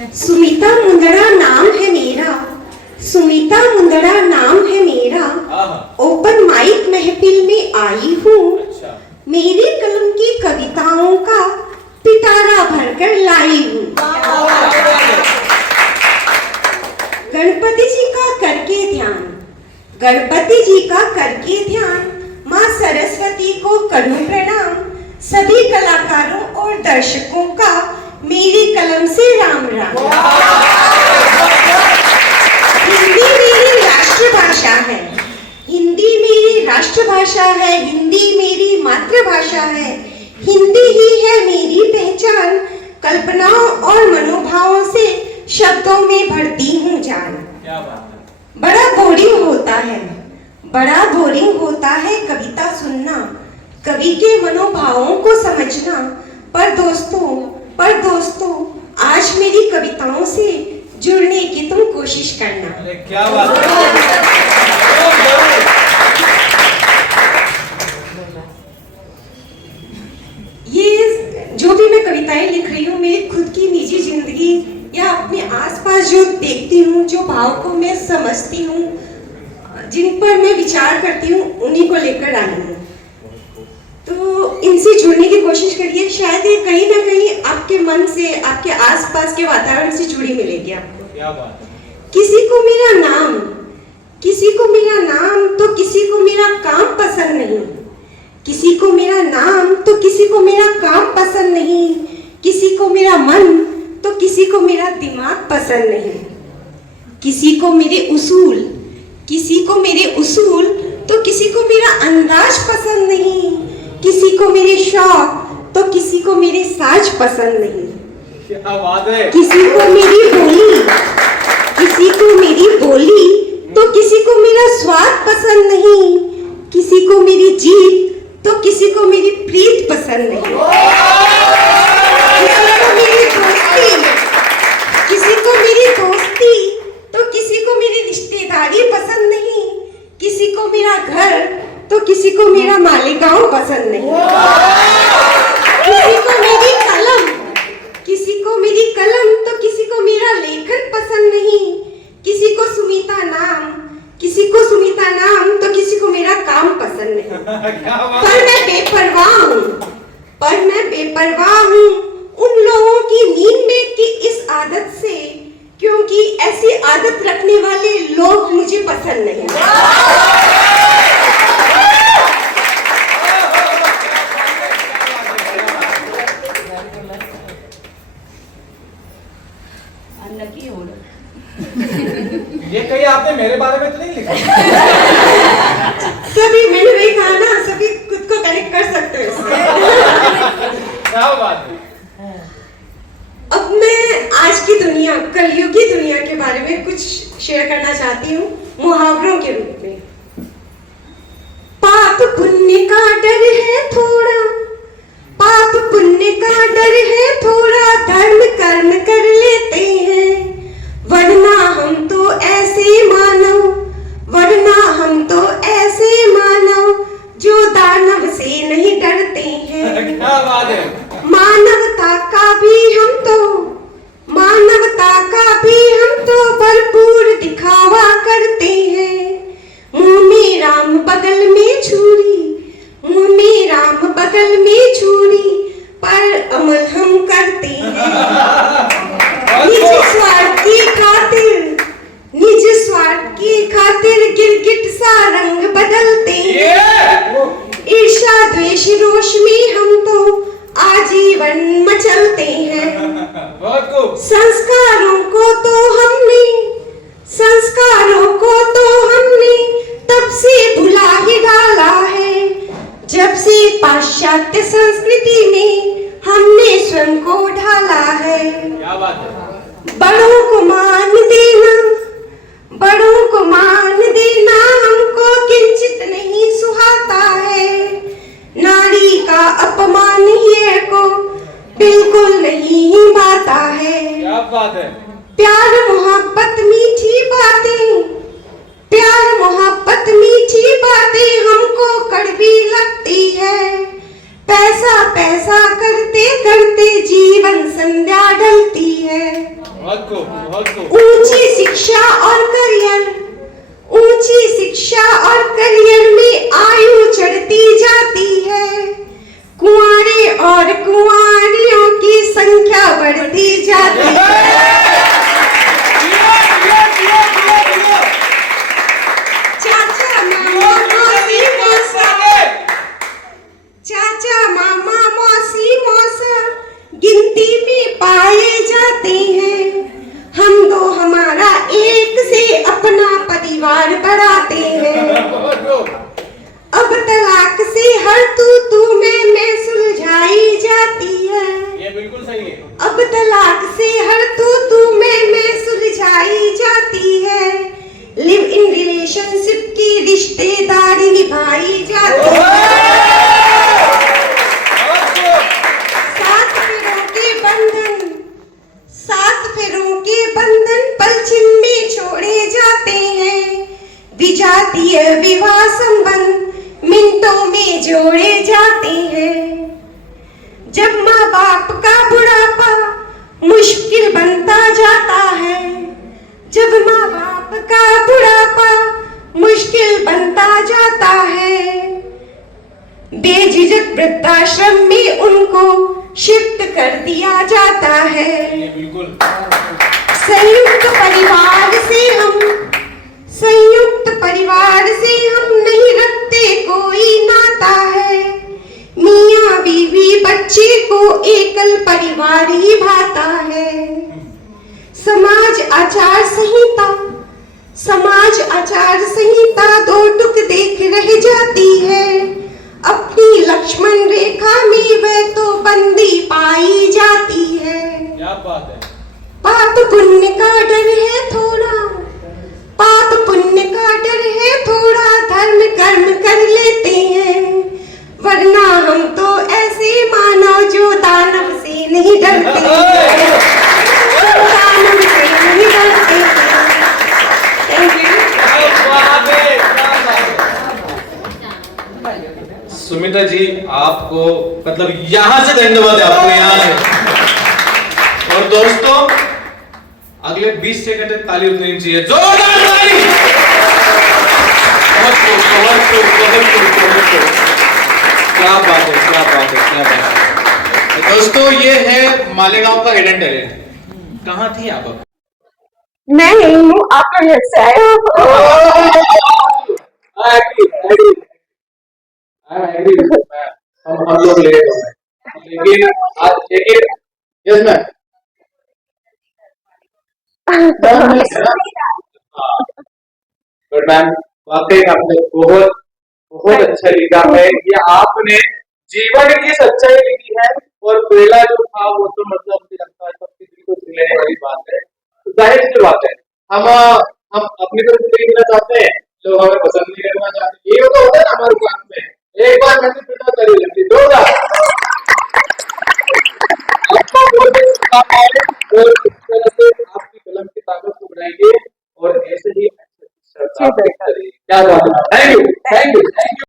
सुमिता मुंदड़ा नाम है मेरा, सुमिता मुंदड़ा नाम है मेरा। ओपन माइक महफिल में आई हूँ, मेरे कलम की कविताओं का पिटारा भरकर लाई हूँ। गणपति जी का करके ध्यान, गणपति जी का करके ध्यान, माँ सरस्वती को करूं प्रणाम। सभी कलाकारों और दर्शकों का मेरी कलम से राम राम। हिंदी मेरी राष्ट्रभाषा है, हिंदी मेरी राष्ट्रभाषा है, हिंदी मेरी मातृभाषा है, हिंदी ही है मेरी पहचान। कल्पनाओं और मनोभावों से शब्दों में भरती हूँ जान। क्या बात है। बड़ा बोरिंग होता है, बड़ा बोरिंग होता है कविता सुनना, कवि के मनोभावों को समझना। पर दोस्तों आज मेरी कविताओं से जुड़ने की तुम कोशिश करना। अरे क्या बात है। ये जो भी मैं कविताएं लिख रही हूँ, मेरी खुद की निजी जिंदगी या अपने आसपास जो देखती हूँ, जो भाव को मैं समझती हूँ, जिन पर मैं विचार करती हूँ, उन्हीं को लेकर आई हूँ। तो इनसे जुड़ने की कोशिश करिए, शायद ये कहीं ना कहीं आपके मन से, आपके आसपास के वातावरण से जुड़ी मिलेगी आपको। क्या बात है। किसी को मेरा नाम, किसी को मेरा नाम तो किसी को मेरा काम पसंद नहीं, किसी को मेरा नाम तो किसी को मेरा काम पसंद नहीं, किसी को मेरा मन तो किसी को मेरा दिमाग पसंद नहीं, किसी को मेरे उसूल, किसी को मेरे उसूल तो किसी को मेरा अंदाज पसंद नहीं, किसी को मेरे शौक तो किसी को मेरे साज पसंद नहीं। क्या बात है। किसी को मेरी बोली, किसी को मेरी बोली तो किसी को मेरा स्वाद पसंद नहीं, किसी को मेरी जीत तो किसी को मेरी प्रीत पसंद नहीं, किसी को मेरी दोस्ती, किसी को मेरी दोस्ती तो किसी को मेरी रिश्तेदारी पसंद नहीं, किसी को मेरा घर तो किसी को मेरा मालिकाओं पसंद नहीं, किसी को मेरी कलम, किसी को मेरी कलम तो किसी को मेरा लेखन पसंद नहीं, किसी को सुमिता नाम, किसी को सुमिता नाम तो किसी को मेरा काम पसंद नहीं। पर मैं बेपरवाह हूँ, पर मैं बेपरवाह हूँ उन लोगों की नींद में की इस आदत से, क्योंकि ऐसी आदत रखने वाले लोग मुझे पसंद नहीं। ये कहीं आपने मेरे बारे में तो नहीं लिखा। सभी मैंने वही कहा ना, सभी खुद को कनेक्ट कर सकते हैं इससे। क्या बात है। अब मैं आज की दुनिया, कलयुगी दुनिया के बारे में कुछ शेयर करना चाहती हूँ मुहावरों के रूप में। पाप पुण्य का डर है थोड़ा, पाप पुण्य का डर है थोड़ा, धर्म कर्म कर लेते हैं, वरना हम तो ऐसे मानव, वरना हम तो ऐसे मानव जो दानव से नहीं डरते हैं। क्या बात है। मानवता का भी हम तो, मानवता का भी हम तो भरपूर दिखावा करते हैं। मुंह में राम बगल में छुरी, मुंह में राम बगल में छुरी, पर अमल हम करते हैं। निज स्वार्थ की खातिर, निज स्वार्थ की खातिर गिरगिट सा रंग बदलते हैं। ईर्ष्या द्वेष रोष में हम तो आजीवन मचलते हैं। संस्कारों को तो हमने, संस्कारों को तो हमने तब से भुला ही डाला है, जब से पाश्चात्य संस्कृति में हमने स्वयं को ढाला है। क्या बात है। बड़ों को मान देना, बड़ों को मान देना हमको किंचित नहीं सुहाता है, नारी का अपमान ये को बिल्कुल नहीं पाता है। क्या बात है। प्यार मोहब्बत मीठी बातें, प्यार मोहब्बत मीठी बातें हमको कड़वी लगती है, पैसा पैसा करते करते जीवन संध्या ढलती है। बहुत खूब, बहुत खूब। ऊंची शिक्षा और करियर, ऊंची शिक्षा और करियर में आयु चढ़ती जाती है, कुंवारे और कुंवारियों की संख्या बढ़ती जाती है। चाचा मामा मौसी मौसा, चाचा मामा मौसी मौसा गिनती में पाए जाते हैं। हम दो हमारा एक से अपना परिवार बढ़ाते हैं। बहुत खूब। अब तलाक से हर तू मैं सुलझाई जाती है। ये बिल्कुल सही है। अब तलाक से हर तू मैं सुलझाई जाती है। लिव इन रिलेशनशिप की रिश्तेदारी निभाई जाती है। बहुत खूब। सात फेरों के बंधन, सात फेरों के बंधन पश्चिम में छोड़े जाते हैं। विजातीय विवाह संबंध मिनटों में जोड़े जाते हैं। जब माँ बाप का बुढ़ापा मुश्किल बनता जाता है, जब माँ बाप का बुढ़ापा मुश्किल बनता जाता है, बेझिझक वृद्धाश्रम में उनको शिफ्ट कर दिया जाता है। ये बिल्कुल। संयुक्त परिवार से हम, संयुक्त परिवार से हम नहीं रखते कोई नाता है। मियाँ बीवी बच्चे को एकल परिवार ही भाता है। समाज आचार संहिता, समाज आचार संहिता दो टुक देख रह जाती है। अपनी लक्ष्मण रेखा में वह तो बंदी पाई जाती है। क्या बात है। पाप पुण्य का डर है थोड़ा, पाप पुण्य का डर है थोड़ा, धर्म कर्म कर लेते हैं। वरना हम तो ऐसे मानव जो दानव से नहीं डरते हैं, दानव से नहीं डरते हैं। Thank you. क्या बात है, क्या बात है। सुमित्रा जी आपको मतलब यहाँ से धन्यवाद है आपको, यहाँ से। और दोस्तों अगले 20 सेकंड तक ताली उतनी चाहिए, जोरदार ताली। बहुत खूब, बहुत खूब, बहुत खूब, बहुत खूब। क्या बात है, क्या बात है, क्या बात है। तो दोस्तों ये है मालेगांव का हिडन टैलेंट। कहाँ थी आप अब? मैं नहीं हूँ, आपके घर से आया हम लोग लेट हो गए, लेकिन आज लेकिन यस मैम बट मैम वाकई आपने बहुत बहुत अच्छा लिखा है कि आपने जीवन की सच्चाई लिखी है। और पहला जो था वो तो मतलब मुझे लगता है सबके दिल को छू लेने वाली बात है। तो जाहिर सी बात है हम अपनी तरफ से लिखना चाहते हैं, लोग हमें पसंद नहीं करना चाहते। ये तो होता है ना हमारे क्लास में। एक बार मैंने पिता करी लगती दो आपको बोल दे और इस तरह से आपकी कलम की ताकत को बढ़ाएंगे और ऐसे ही क्या बात है। Thank you, thank you, thank you.